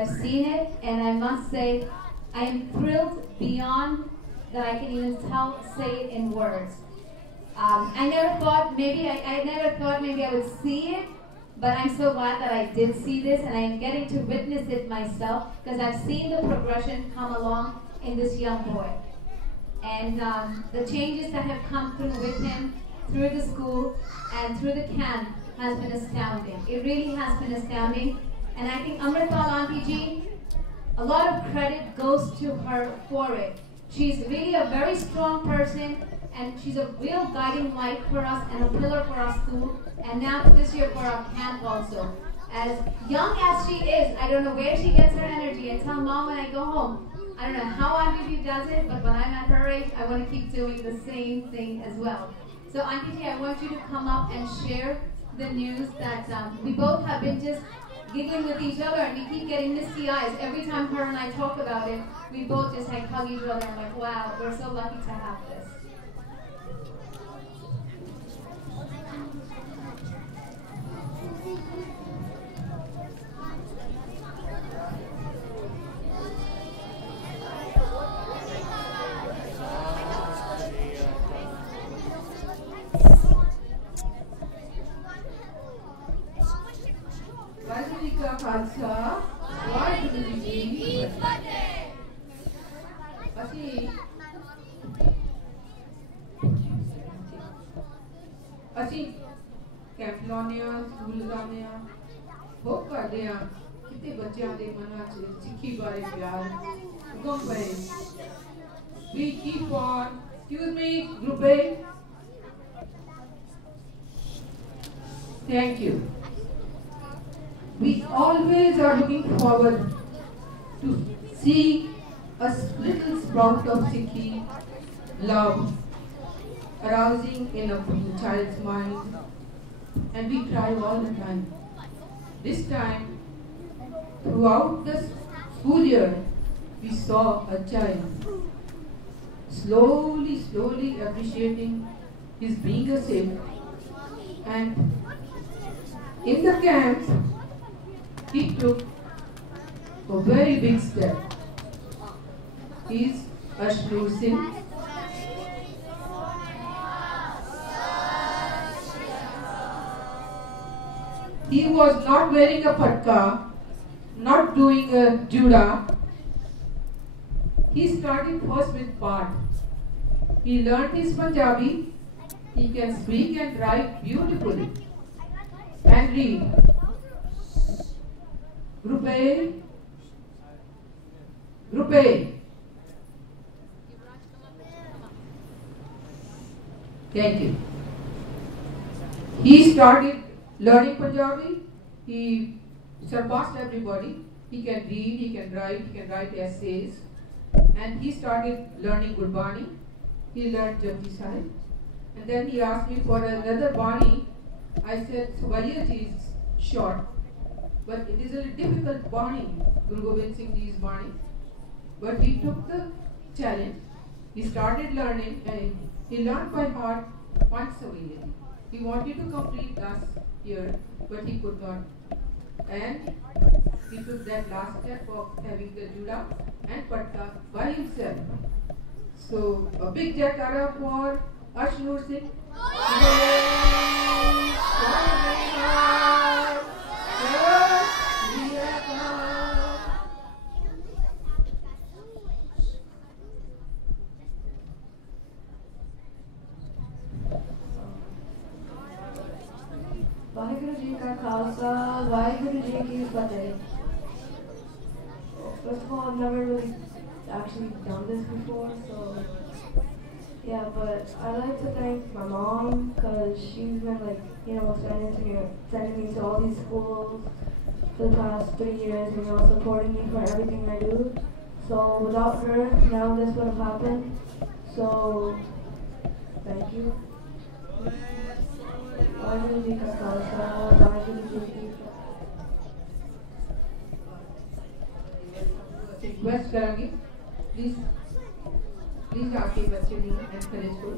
I've seen it, and I must say, I am thrilled beyond that I can even say it in words. I never thought maybe I would see it, but I'm so glad that I did see this, and I am getting to witness it myself because I've seen the progression come along in this young boy, and the changes that have come through with him, through the school and through the camp has been astounding. It really has been astounding. And I think Amritpal Auntie Ji, a lot of credit goes to her for it. She's really a very strong person, and she's a real guiding light for us and a pillar for our school, and now this year for our camp also. As young as she is, I don't know where she gets her energy. I tell Mom when I go home, I don't know how Auntie Ji does it, but when I'm at her age, I want to keep doing the same thing as well. So Auntie Ji, I want you to come up and share the news that we both have been just giggling with each other, and we keep getting misty eyes. Every time her and I talk about it, we both just like hug each other and like, wow, we're so lucky to have this. ਅਸੀਂ camp ਲਾਉਂਦੇ ਆ, school ਲਗਾਉਂਦੇ ਆ, hop ਕਰਦੇ ਆ ਕਿਤੇ ਬੱਚਿਆਂ ਦੇ ਮਨਾਂ 'ਚ ਸਿੱਖੀ ਬਾਰੇ ਪਿਆਰ ਉਗਮ ਪਏ। We keep on, excuse me, Group A. Thank you. We always are looking forward to see a little sprout of Sikhi love arousing in a child's mind, and we try all the time. This time, throughout the school year, we saw a child slowly appreciating his being a Sikh, and in the camp, he took a very big step. He is Ashnoor Singh. He was not wearing a patka, not doing a juda. He started first with Path. He learnt his Punjabi. He can speak and write beautifully and read. Group A. Group A. Thank you. He started learning Punjabi. He surpassed everybody. He can read, he can write essays. And he started learning Gurbani. He learned Japji Sahib. And then he asked me for another Bani. I said, Swariyat is short, but it is a difficult Bani, Guru Gobind Singh Ji's Bani. But he took the challenge. He started learning, and he learned by heart Panch-Saviliyat. He wanted to complete last year, but he could not. And he took that last step of having the Juda and Patka by himself. So a big jackara for Ashnoor Singh. Vaheguru Ji Ka Khalsa, Vaheguru Ji Ki Fateh. First of all, I've never really actually done this before, so yeah, but I'd like to thank my mom because she's been sending me to all these schools for the past 3 years, supporting me for everything I do. So without her, none of this would have happened. So thank you. Vaheguru Ji Ka Khalsa, Vaheguru Ji Ki Fateh. Request करेंगे, please आके बच्चे भी encourage करो.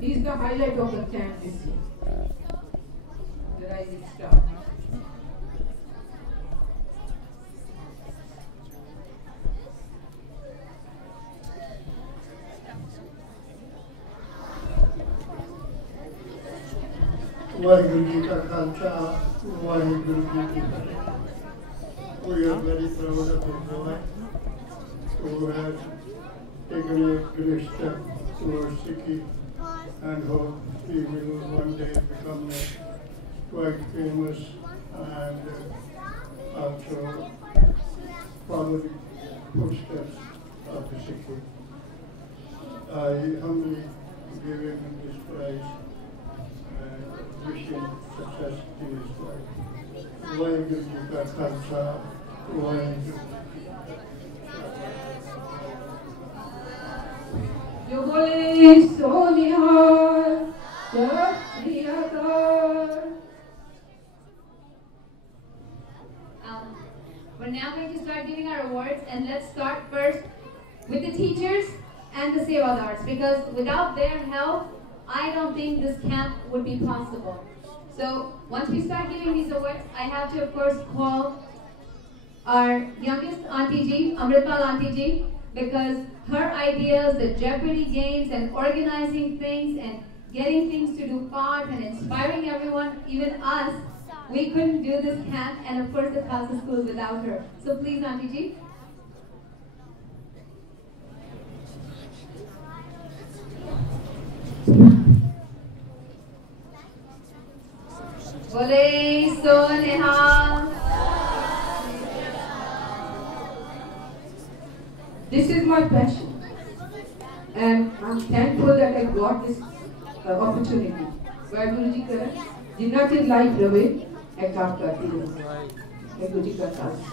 He is the highlight of the camp this year. we'll start. Waheguru ji का खालसा वाहिगुरु जी की फतेह। We are very proud of this boy who has taken a great step towards Sikhi and hope he will one day become quite famous and also follow the footsteps of the Sikhi. I humbly give him this prize and wish him success in his life. Waheguru ji का खालसा वाहिगुरु जी की फतेह। जो बोले सो निहाल, सत श्री अकाल। We're now going to start giving our awards, and let's start first with the teachers and the Sevadars, because without their help, I don't think this camp would be possible. So once we start giving these awards, I have to of course call our youngest Auntie Ji, Amritpal Auntie Ji, because her ideas, the Jeopardy games and organizing things and getting things to do part and inspiring everyone, even us, we couldn't do this camp and of course the Khalsa School without her. So please Auntie Ji. Bole so nihal. This is my passion, and I'm thankful that I got this opportunity. Waheguru ji का जिन्ना चिर life रहे एक काम करती रहे। वाहिगुरु जी का खालसा।